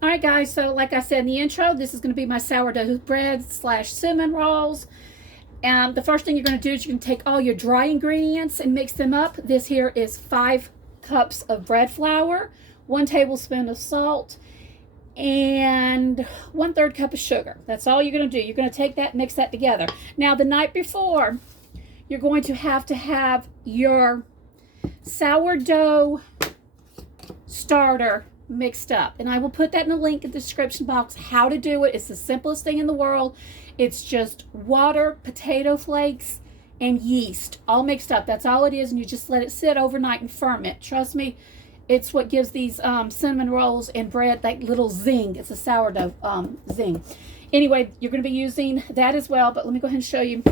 All right, guys, so like I said in the intro, this is going to be my sourdough bread slash cinnamon rolls. The first thing you're going to do is you're going to take all your dry ingredients and mix them up. This here is 5 cups of bread flour, 1 tablespoon of salt, and 1/3 cup of sugar. That's all you're going to do. You're going to take that, mix that together. Now, the night before, you're going to have your sourdough starter mixed up, and I will put that in the link in the description box how to do it. It's the simplest thing in the world. It's just water, potato flakes, and yeast all mixed up. That's all it is, and you just let it sit overnight and ferment. Trust me, it's what gives these cinnamon rolls and bread that little zing. It's a sourdough zing. Anyway, you're going to be using that as well, but let me go ahead and show you.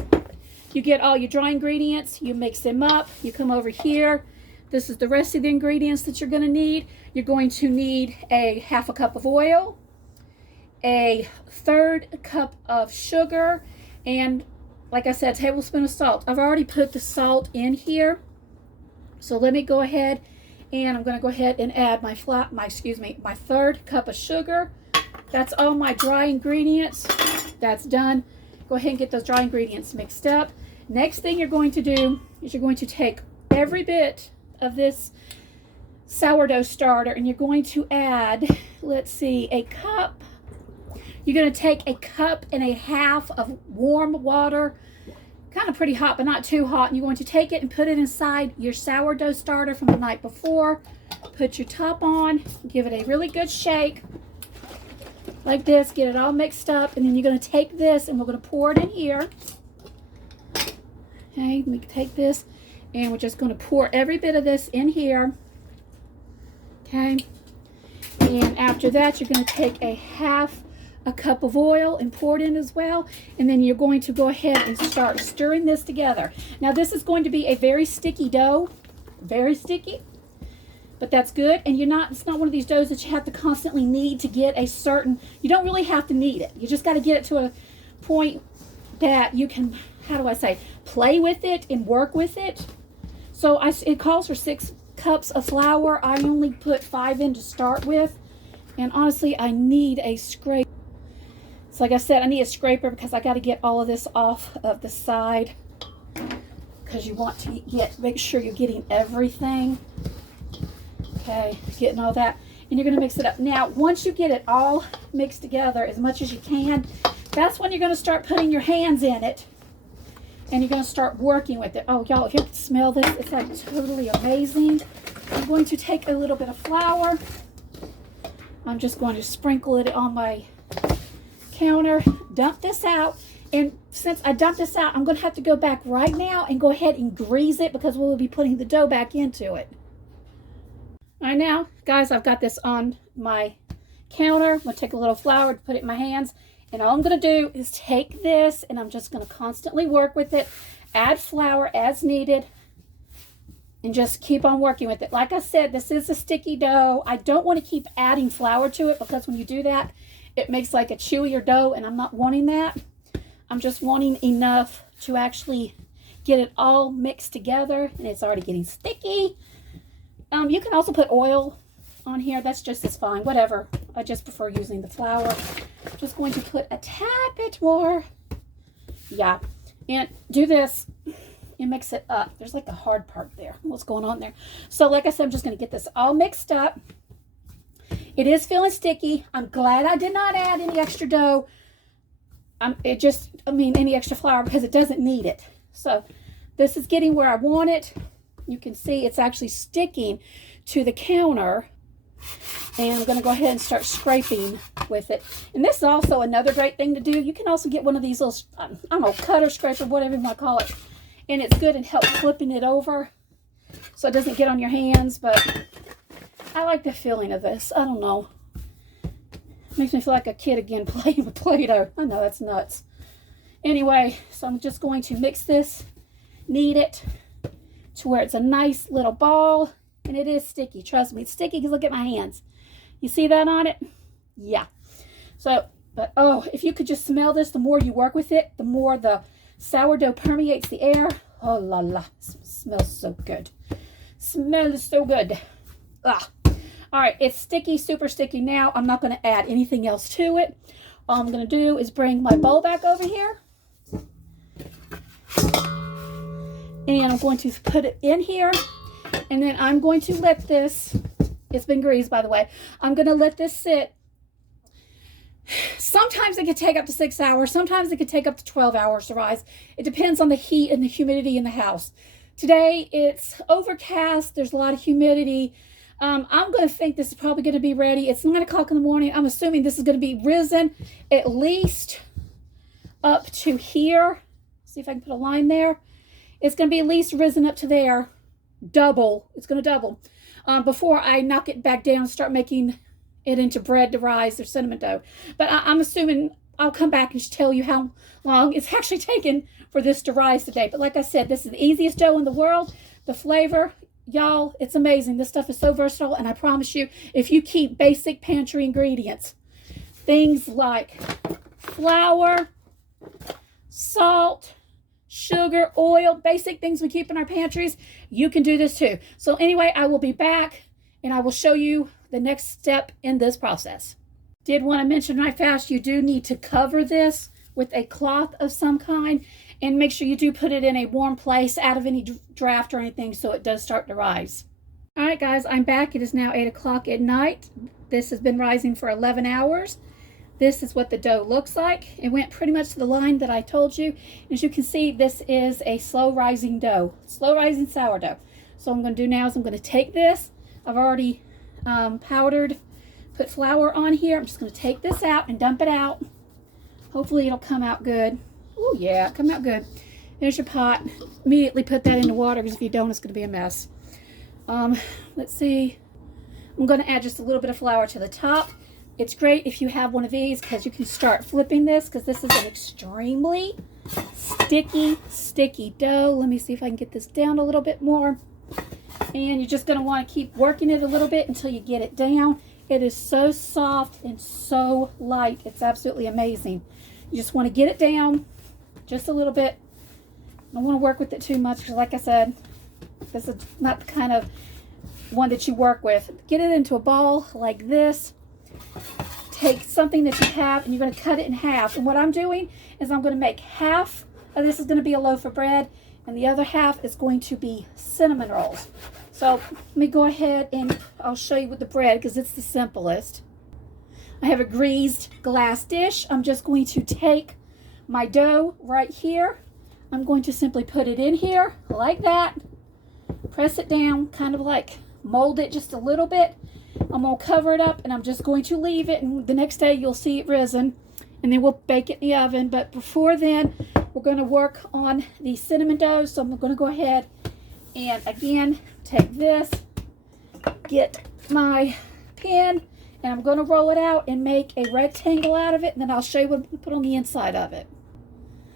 You get all your dry ingredients, you mix them up, you come over here. This is the rest of the ingredients that you're going to need. You're going to need a 1/2 cup of oil, a 1/3 cup of sugar, and like I said, a tablespoon of salt. I've already put the salt in here. So let me go ahead and I'm going to go ahead and add my 1/3 cup of sugar. That's all my dry ingredients. That's done. Go ahead and get those dry ingredients mixed up. Next thing you're going to do is you're going to take every bit of this sourdough starter and you're going to add, let's see, a cup. You're going to take a 1.5 cups of warm water, kind of pretty hot but not too hot, and you're going to take it and put it inside your sourdough starter from the night before. Put your top on, give it a really good shake like this, get it all mixed up, and then you're going to take this and we're going to pour it in here. Okay, we can take this and we're just going to pour every bit of this in here. Okay, and after that you're going to take a 1/2 cup of oil and pour it in as well, and then you're going to go ahead and start stirring this together. Now this is going to be a very sticky dough, very sticky, but that's good. And it's not one of these doughs that you have to constantly knead to get a certain, you don't really have to knead it. You just got to get it to a point that you can, how do I say, play with it and work with it. So it calls for 6 cups of flour. I only put 5 in to start with, and honestly I need a scraper. So like I said, I need a scraper because I got to get all of this off of the side, because you want to make sure you're getting everything. Okay, getting all that, and you're going to mix it up. Now once you get it all mixed together as much as you can, that's when you're going to start putting your hands in it and you're going to start working with it. Oh y'all, if you can smell this, it's like totally amazing. I'm going to take a little bit of flour. I'm just going to sprinkle it on my counter, dump this out, and since I dumped this out, I'm going to have to go back right now and go ahead and grease it because we'll be putting the dough back into it. All right, now guys, I've got this on my counter. I'm going to take a little flour to put it in my hands, and all I'm going to do is take this and I'm just going to constantly work with it, add flour as needed, and just keep on working with it. Like I said, this is a sticky dough. I don't want to keep adding flour to it because when you do that, it makes like a chewier dough, and I'm not wanting that. I'm just wanting enough to actually get it all mixed together, and it's already getting sticky. You can also put oil on here. That's just as fine, whatever. I just prefer using the flour. I'm just going to put a tad bit more. Yeah, and do this and mix it up. There's like a hard part there. What's going on there? So like I said, I'm just going to get this all mixed up. It is feeling sticky. I'm glad I did not add any extra dough. Any extra flour, because it doesn't need it. So this is getting where I want it. You can see it's actually sticking to the counter. And I'm going to go ahead and start scraping with it. And this is also another great thing to do. You can also get one of these little, I don't know, cutter, scraper, whatever you want to call it. And it's good and help flipping it over so it doesn't get on your hands. But I like the feeling of this. I don't know. It makes me feel like a kid again playing with Play-Doh. I know, that's nuts. Anyway, so I'm just going to mix this, knead it to where it's a nice little ball. And it is sticky. Trust me, it's sticky because look at my hands. You see that on it? Yeah. So, but oh, if you could just smell this, the more you work with it, the more the sourdough permeates the air. Oh la la. Smells so good. Smells so good. Ah. All right, it's sticky, super sticky now. I'm not going to add anything else to it. All I'm going to do is bring my bowl back over here. And I'm going to put it in here. And then I'm going to let this, it's been greased by the way, I'm going to let this sit. Sometimes it could take up to 6 hours. Sometimes it could take up to 12 hours to rise. It depends on the heat and the humidity in the house. Today it's overcast. There's a lot of humidity. I'm going to think this is probably going to be ready. It's 9 o'clock in the morning. I'm assuming this is going to be risen at least up to here. See if I can put a line there. It's going to be at least risen up to there. Double. It's going to double before I knock it back down and start making it into bread to rise or cinnamon dough. But I'm assuming I'll come back and tell you how long it's actually taken for this to rise today. But like I said, this is the easiest dough in the world. The flavor, y'all, it's amazing. This stuff is so versatile, and I promise you, if you keep basic pantry ingredients, things like flour, salt, sugar, oil, basic things we keep in our pantries, you can do this too. So anyway, I will be back and I will show you the next step in this process. Did want to mention right fast, you do need to cover this with a cloth of some kind, and make sure you do put it in a warm place out of any draft or anything so it does start to rise. All right guys, I'm back. It is now 8 o'clock at night. This has been rising for 11 hours. This is what the dough looks like. It went pretty much to the line that I told you. As you can see, this is a slow rising dough, slow rising sourdough. So what I'm going to do now is I'm going to take this. I've already powdered, put flour on here. I'm just going to take this out and dump it out. Hopefully it'll come out good. Oh yeah, come out good. There's your pot. Immediately put that in the water, because if you don't, it's going to be a mess. Let's see. I'm going to add just a little bit of flour to the top. It's great if you have one of these, because you can start flipping this, because this is an extremely sticky dough. Let me see if I can get this down a little bit more. And you're just going to want to keep working it a little bit until you get it down. It is so soft and so light. It's absolutely amazing. You just want to get it down just a little bit. Don't want to work with it too much, because like I said, this is not the kind of one that you work with. Get it into a ball like this. Take something that you have and you're going to cut it in half. And what I'm doing is I'm going to make half of this is going to be a loaf of bread, and the other half is going to be cinnamon rolls. So let me go ahead and I'll show you with the bread, because it's the simplest. I have a greased glass dish. I'm just going to take my dough right here. I'm going to simply put it in here like that. Press it down, kind of like mold it just a little bit. I'm going to cover it up, and I'm just going to leave it, and the next day you'll see it risen, and then we'll bake it in the oven. But before then, we're going to work on the cinnamon dough. So I'm going to go ahead and again take this, get my pen, and I'm going to roll it out and make a rectangle out of it, and then I'll show you what to put on the inside of it.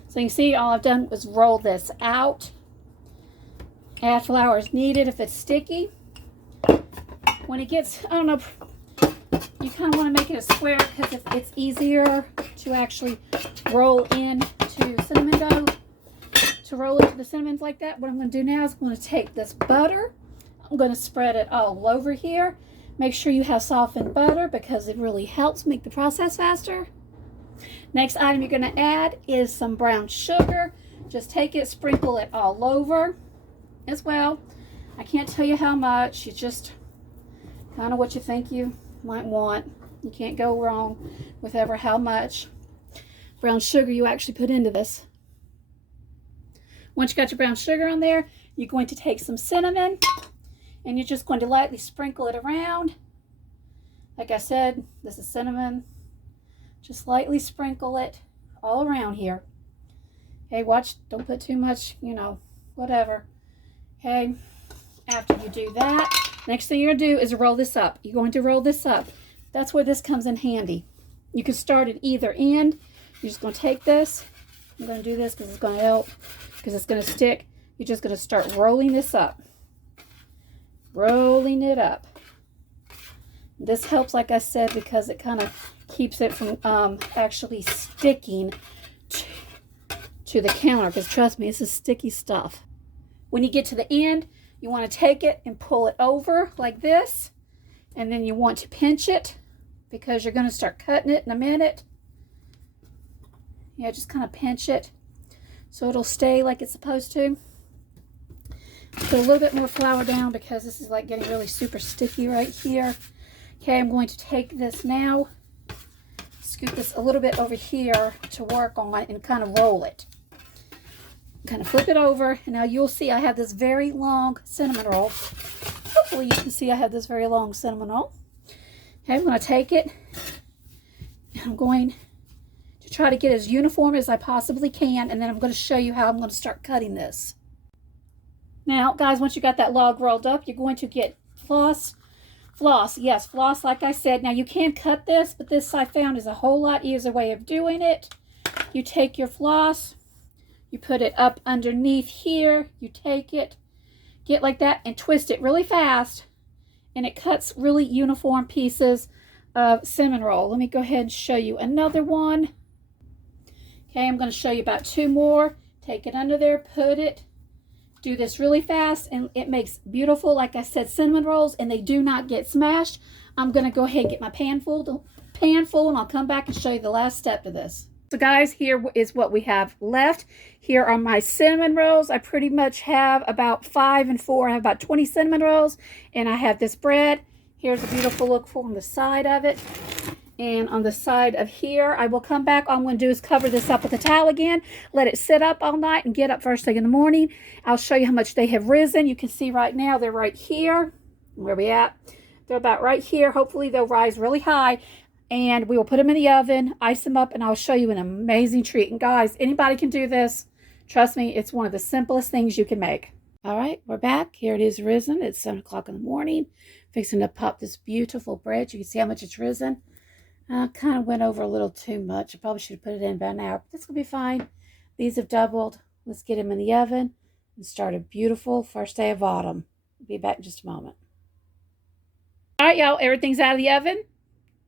So you can see all I've done was roll this out. Add flour as needed if it's sticky. When it gets, I don't know, you kind of want to make it a square, because it's easier to actually roll into cinnamon dough, to roll into the cinnamons like that. What I'm going to do now is I'm going to take this butter. I'm going to spread it all over here. Make sure you have softened butter, because it really helps make the process faster. Next item you're going to add is some brown sugar. Just take it, sprinkle it all over as well. I can't tell you how much. You just kind of what you think you might want. You can't go wrong with ever how much brown sugar you actually put into this. Once you got your brown sugar on there, you're going to take some cinnamon, and you're just going to lightly sprinkle it around. Like I said, this is cinnamon. Just lightly sprinkle it all around here. Okay, watch, don't put too much, you know, whatever. Okay, after you do that, next thing you're going to do is roll this up. You're going to roll this up. That's where this comes in handy. You can start at either end. You're just going to take this. I'm going to do this because it's going to help, because it's going to stick. You're just going to start rolling this up. Rolling it up. This helps, like I said, because it kind of keeps it from actually sticking to the counter, because trust me, this is sticky stuff. When you get to the end, you want to take it and pull it over like this, And then you want to pinch it because you're going to start cutting it in a minute. Yeah, just kind of pinch it so it'll stay like it's supposed to. Put a little bit more flour down because this is like getting really super sticky right here. Okay, I'm going to take this now, scoot this a little bit over here to work on and kind of roll it. Kind of flip it over, and now you'll see I have this very long cinnamon roll. Hopefully you can see I have this very long cinnamon roll. Okay, I'm going to take it, and I'm going to try to get as uniform as I possibly can, and then I'm going to show you how I'm going to start cutting this. Now, guys, once you got that log rolled up, you're going to get floss. Yes, floss, like I said. Now, you can cut this, but this I found is a whole lot easier way of doing it. You take your floss, you put it up underneath here, you take it, get like that, and twist it really fast, and it cuts really uniform pieces of cinnamon roll. Let me go ahead and show you another one. Okay, I'm going to show you about 2 more. Take it under there, put it. Do this really fast, and it makes beautiful, like I said, cinnamon rolls, and they do not get smashed. I'm going to go ahead and get my pan full, and I'll come back and show you the last step to this. So guys, here is what we have left. Here are my cinnamon rolls. I pretty much have about 5 and 4. I have about 20 cinnamon rolls, and I have this bread. Here's a beautiful look from the side of it. And on the side of here, I will come back. All I'm going to do is cover this up with a towel again, let it sit up all night, and get up first thing in the morning. I'll show you how much they have risen. You can see right now they're right here. Where are we at? They're about right here. Hopefully they'll rise really high, and we will put them in the oven, ice them up, and I'll show you an amazing treat. And guys, anybody can do this. Trust me, it's one of the simplest things you can make. All right, we're back. Here it is risen. It's 7 o'clock in the morning. Fixing to pop this beautiful bread. You can see how much it's risen. I kind of went over a little too much. I probably should have put it in about an hour, but that's going to be fine. These have doubled. Let's get them in the oven and start a beautiful first day of autumn. I'll be back in just a moment. All right, y'all, everything's out of the oven.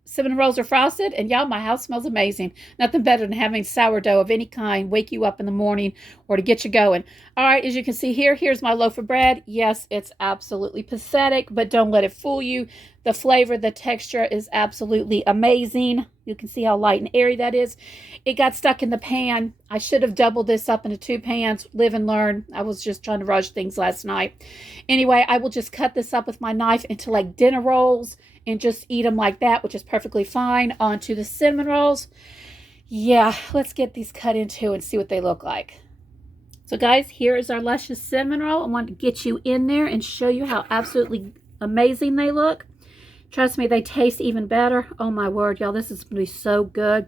Cinnamon rolls are frosted, and y'all, my house smells amazing. Nothing better than having sourdough of any kind wake you up in the morning or to get you going. All right, as you can see here, here's my loaf of bread. Yes, it's absolutely pathetic, but don't let it fool you. The flavor, the texture is absolutely amazing. You can see how light and airy that is. It got stuck in the pan. I should have doubled this up into 2 pans. Live and learn. I was just trying to rush things last night. Anyway, I will just cut this up with my knife into like dinner rolls and just eat them like that, which is perfectly fine. Onto the cinnamon rolls. Yeah, let's get these cut into and see what they look like. So guys, here is our luscious cinnamon roll. I want to get you in there and show you how absolutely amazing they look. Trust me, they taste even better. Oh my word, y'all, this is going to be so good.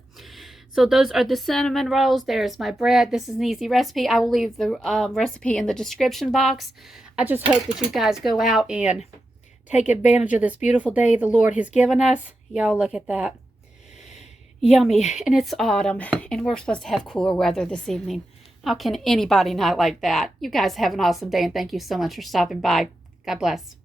So those are the cinnamon rolls. There's my bread. This is an easy recipe. I will leave the recipe in the description box. I just hope that you guys go out and take advantage of this beautiful day the Lord has given us. Y'all, look at that. Yummy. And it's autumn, and we're supposed to have cooler weather this evening. How can anybody not like that? You guys have an awesome day, and thank you so much for stopping by. God bless.